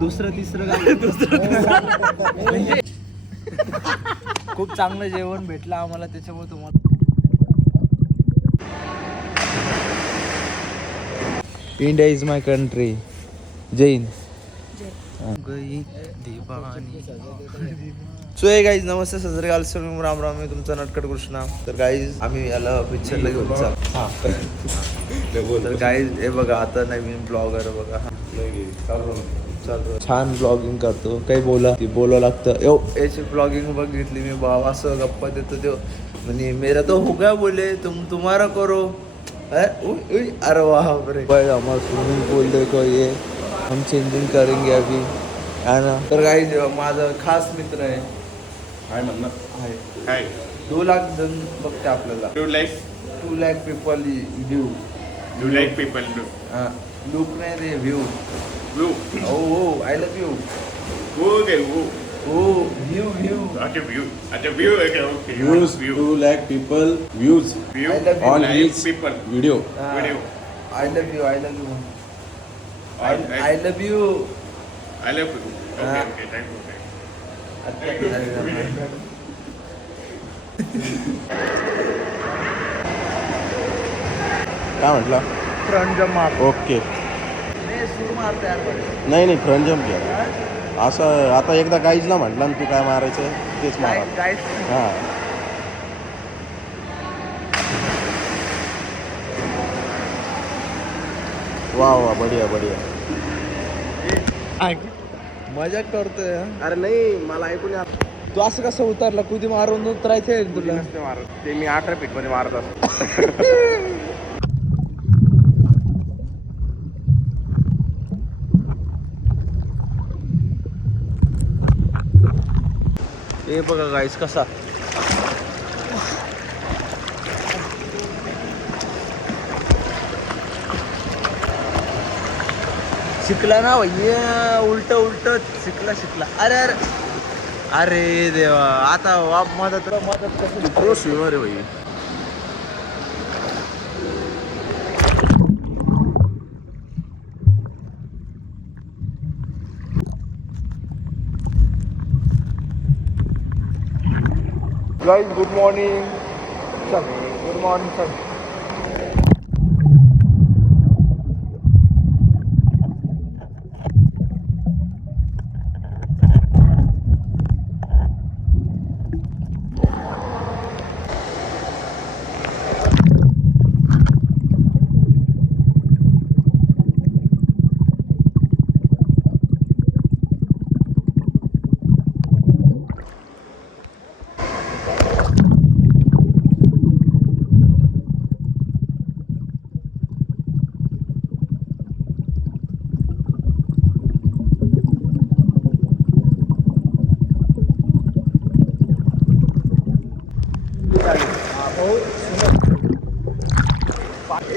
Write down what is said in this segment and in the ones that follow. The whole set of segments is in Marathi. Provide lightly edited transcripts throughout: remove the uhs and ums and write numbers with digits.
दुसरं तिसरं खूप चांगलं जेवण भेटलं आम्हाला त्याच्यामुळे तुम्हाला India is my country. Jain so हे गाईज नमस्ते सजरे राम राम. मी तुमचा नटखट कृष्णा. तर गाईज आम्ही याला पिक्चरला घेऊन तर गाईज हे बघा आता नवीन ब्लॉगर बघा छान ब्लॉगिंग करतो. काही बोला लागतं याची ब्लॉगिंग बघितली मी भाव असं गप्पा देतो तो म्हणजे मेरा तो हो गया बोले तुम तुम्हारा करो. अरे वाह रे हमारा स्विमिंग पूल देखो ये हम चेंजिंग करेंगे अभी है ना. तर गाईज माझा खास मित्र आहे. हाय म्हणणार आहे 2 लाख जण बघते आपल्याला. 2 lakh people view. 2 lakh people look नाही रे व्ह्यू. हो I love you. Oh, view. अच्छा view okay. Views, 2 lakh people views View I love you. on like each people. video. Video. I love you. I love you. I Okay, love you. Ah. Okay, thank you. काय म्हटलं? फ्रंट जम्प मार. ओके. सूर मारते यार. नाही फ्रंट जम्प घ्या. असं आता एकदा गाईजला म्हटलं ना तू काय मारायचं तेच मारा. गाईज हां वा बढिया मजा करतोय. अरे नाही मला ऐकून तू असं कसं उतरला कुठे मारून उतरायचंय तुला. मारत ते मी 18 फीट मध्ये मारत असतो. हे बघा गाईस कसा शिकला ना भैया. उलट शिकला. अरे देवा आता मदत कसं. प्रो स्विमर आहे भाई. Guys good morning sir.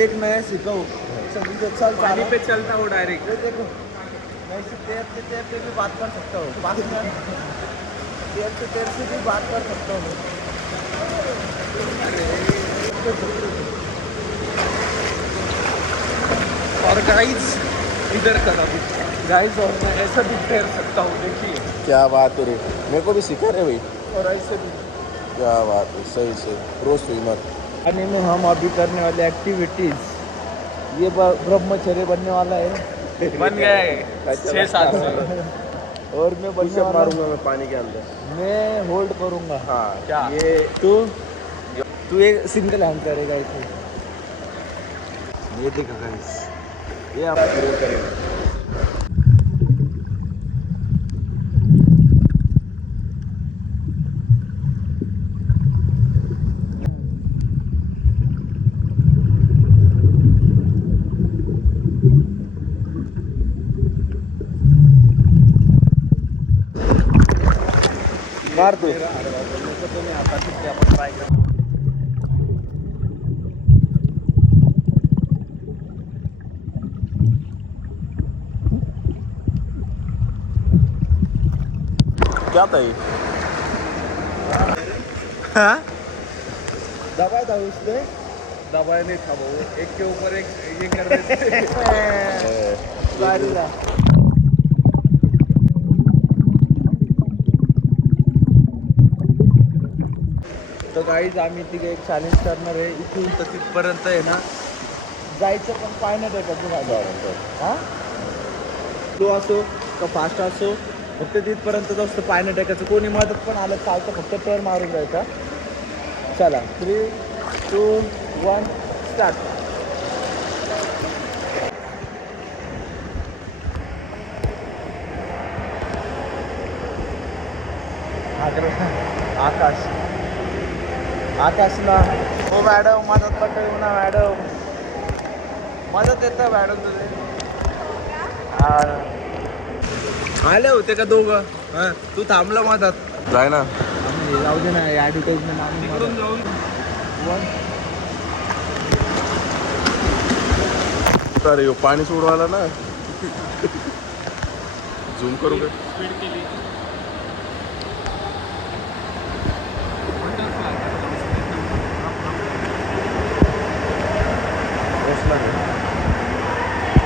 एक मैं सिखाऊँ पानी पे चलता हो डायरेक्ट. देखो मैं तेरे पे भी बात कर सकता हूँ. 5 मिनट तेरे से भी बात कर सकता हूँ. और गाइस इधर करा गाइस और मैं ऐसा भी तैर सकता हूँ. देखिए क्या बात है रे. मेरे को भी सिखा रहे भाई. और ऐसे भी. क्या बात है. सही से प्रो स्विमर. पानी में हम अभी करने वाले एक्टिविटीज ये ब्रह्मचर्य बनने वाला है. बन गया है 6-7 से. और मैं बनने पुशअप वाला मारूंगा मैं पानी के अंदर. मैं होल्ड करूंगा. हाँ क्या? ये तू एक सिंगल हैंड करेगा इसे. ये देखा गाइस ये आप प्रो करेंगे. मार दो. क्या था ये? दबाया था उसने. दबाया नहीं था वो. एक के ऊपर एक ये कर रहे थे. गाडीला. तर गाईज आम्ही तिथे एक चॅलेंज करणार आहे. इथून तर तिथपर्यंत आहे ना जायचं, पण पाय नाही टेकायचं माझ्यावर. हां, स्लो असो का फास्ट असो, फक्त तिथपर्यंत जास्त पाय नाही टेकायचं. कोणी मदत पण आलं चालतं, फक्त टर्न मारून जायचा. चला 3, 2, 1 स्टार्ट. आकाश, आकाशला हो मॅडम मदत पटकन येऊ ना मॅडम. मदत येतं मॅडम तुझे. आले होते का दोघं? हां, तू थांबलं मदत. जाय ना. जाऊ दे ना, ॲडव्हर्टाईजमेंट आणून जाऊन. अरे यो पाणी सोडवायला ना. झूम करू का? स्पीड केली.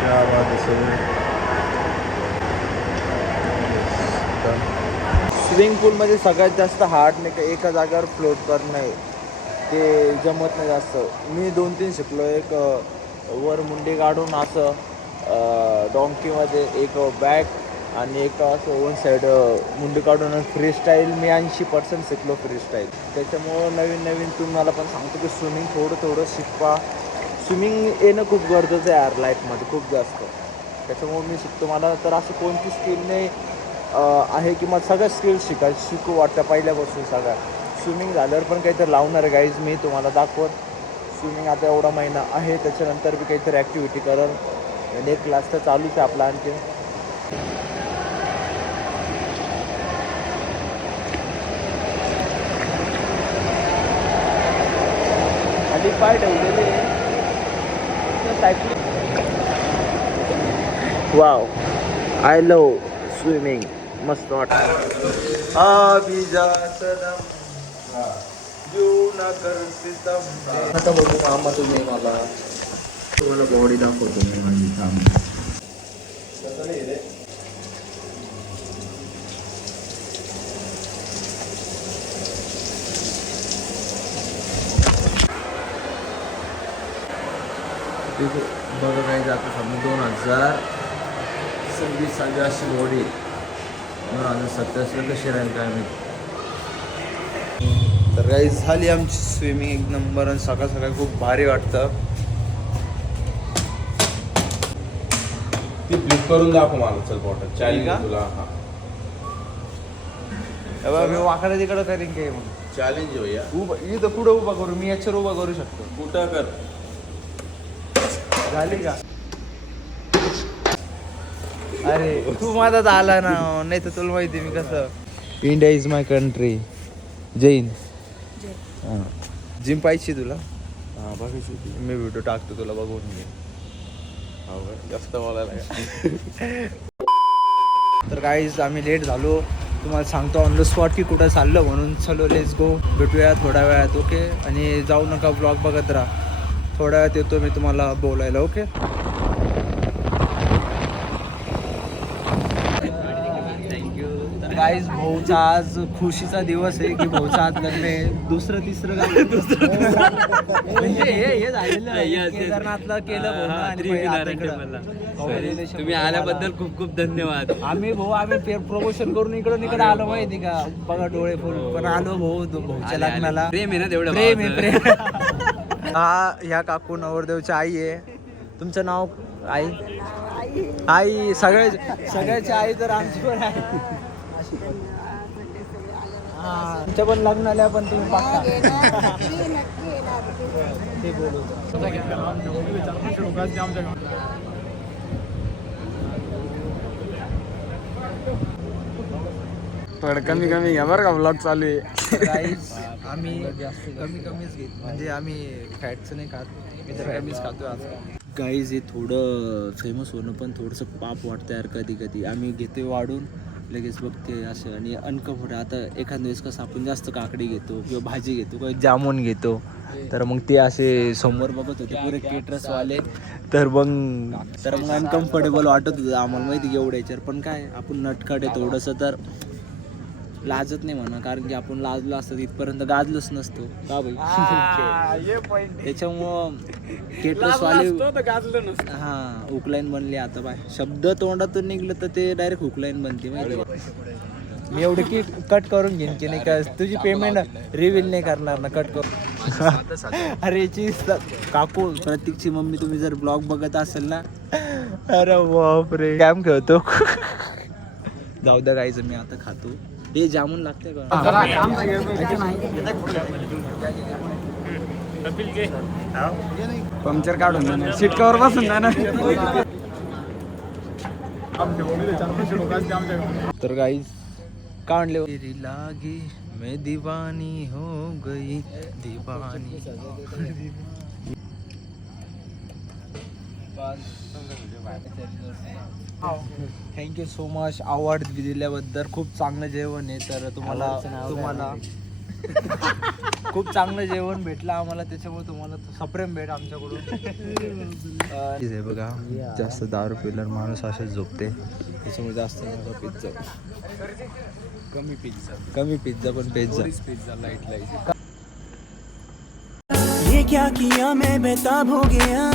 क्या बात है सर. स्विमिंग पूलमध्ये सगळ्यात जास्त हार्ड नाही का एका जागेवर फ्लोट करणं आहे, ते जमत नाही जास्त. मी 2-3 शिकलो. एक वर मुंडी काढून असं डॉंकीमध्ये, एक बॅक, आणि एक असं वन साईड मुंडी काढून फ्री स्टाईल. मी 80% शिकलो फ्री स्टाईल. त्याच्यामुळं नवीन नवीन तुम्हाला पण सांगतो की स्विमिंग थोडं शिकवा. स्विमिंग येणं खूप गरजेचं आहे यार लाईफमध्ये, खूप जास्त. त्याच्यामुळं मी शिकतो. मला तर असं कोणती स्किल नाही आहे की मला सगळ्या स्किल्स शिकू वाटतं पहिल्यापासून सगळ्या. स्विमिंग झाल्यावर पण काहीतरी लावणार आहे गाईज मी तुम्हाला दाखवत. स्विमिंग आता एवढा महिना आहे, त्याच्यानंतर मी काहीतरी ॲक्टिव्हिटी करेल. आणि एक क्लास तर चालूच आहे आपला आणखी. खाली पाय ठेवलेले cycling. Wow, I love swimming. मस्त वाटतं. आता बघू मामा तुम्ही मला तुम्हाला बॉडी दाखवतो मी माझी. काम बघा काही जातं समजा 2026 साली अशी बॉडी 2027 कशी राहील काय मी. तर काही झाली आमची स्विमिंग एक नंबर. आणि सकाळ सकाळ खूप भारी वाटतं. ती फ्लिप करून दाखव मला. चल बॉटल चॅलेंज का? तुला. हा, मी वाकडं तिकडं करीन काय मग. चॅलेंज होया. उभं इथं पुढं उभा करू, मी याच्यावर उभा करू शकतो. कुठं कर. झाली का? अरे तू माझाच आला ना, नाही तर तुला माहिती मी कसं. India is my country. Jain. हां, जिम पाहिजे तुला? हा बघायची होती. मी व्हिडिओ टाकतो तुला बघून घे. हो का? जास्त बोलायला. तर काहीच आम्ही लेट झालो. तुम्हाला सांगतो ऑन द स्पॉट की कुठं चाललं म्हणून. चलो लेट्स गो. भेटूया थोड्या वेळात. ओके. आणि जाऊ नका, ब्लॉग बघत राहा. थोड्या वेळात येतो मी तुम्हाला बोलायला. ओके. गाईज भाऊचा आज खुशीचा दिवस आहे की भाऊचा आज लग्न आहे. दुसरं तिसरं म्हणजे हे झालेलं आहे. केदारनाथला केलं भाऊनं आणि आता इकडं. तुम्ही आल्याबद्दल खूप खूप धन्यवाद. आम्ही प्रमोशन करून इकडे आलो माहिती का. बघा डोळे फुल पण आलो भाऊच्या लग्नाला. प्रेम आहे ना तेवढं. प्रेम आहे प्रेम. हा ह्या काकू नवरदेवची आई आहे. तुमचं नाव? आई. आई सगळ्याची आई तर आमची पण आहे. हा तुमच्या पण लग्नाला पण तुम्ही पक्का ते बोलू. थोडं कमी घ्या बरं का, ब्लॉग चालू आहे. गाईज आम्ही कमीच घेत, म्हणजे आम्ही फॅटचं नाही खात. मी तर कमीच खातो आज. गाईज हे थोडं फेमस होणं पण थोडंसं पाप वाटतं यार कधी कधी. आम्ही घेतोय वाढून लगेच बघते असं आणि अनकम्फर्टेबल. आता एखाद्या वेळेस कसं आपण जास्त काकडी घेतो किंवा भाजी घेतो किंवा जामून घेतो, तर मग ते असे समोर बघत होते पुरे केटरसवाले, तर मग अनकम्फर्टेबल वाटत होतं आम्हाला माहिती की एवढं याच्यावर. पण काय आपण नटखट आहे थोडंसं, तर लाजत नाही म्हणा, कारण की आपण लाजलो असतो इथपर्यंत गाजलोच नसतो का भाई. त्याच्यामुळं केटरसवाले हां हुकलाईन बनली. आता बाय शब्द तोंडातून निघलं तर ते डायरेक्ट हुकलाईन बनते माहिती. मी एवढे कट करून घेईन की नाही का, तुझी पेमेंट रिव्हील नाही करणार ना कट करून. अरे काकू प्रतीकची मम्मी तुम्ही जर ब्लॉग बघत असेल ना, अरे बापरे कॅम खेळतो. जाऊ द्या गाईचं, मी आता खातो. हे जामून लागते का? पंक्चर काढून सीट कवर बसून जाणार. तर गाईज का आणले तेरी लागी मैं दीवानी हो गई दीवानी. थँक्यू सो मच अवॉर्ड दिल्याबद्दल. खूप चांगलं जेवण आहे, तर तुम्हाला खूप चांगलं जेवण भेटलं आम्हाला, त्याच्यामुळे तुम्हाला सप्रेम भेट आमच्याकडून. हे बघा जास्त दारू पिल्यावर माणूस असेच झोपते, त्याच्यामुळे जास्त नका पिझ्झा, कमी पिझ्झा पण पिझ्झा लाईट ये क्या किया मैं बेताब हो गया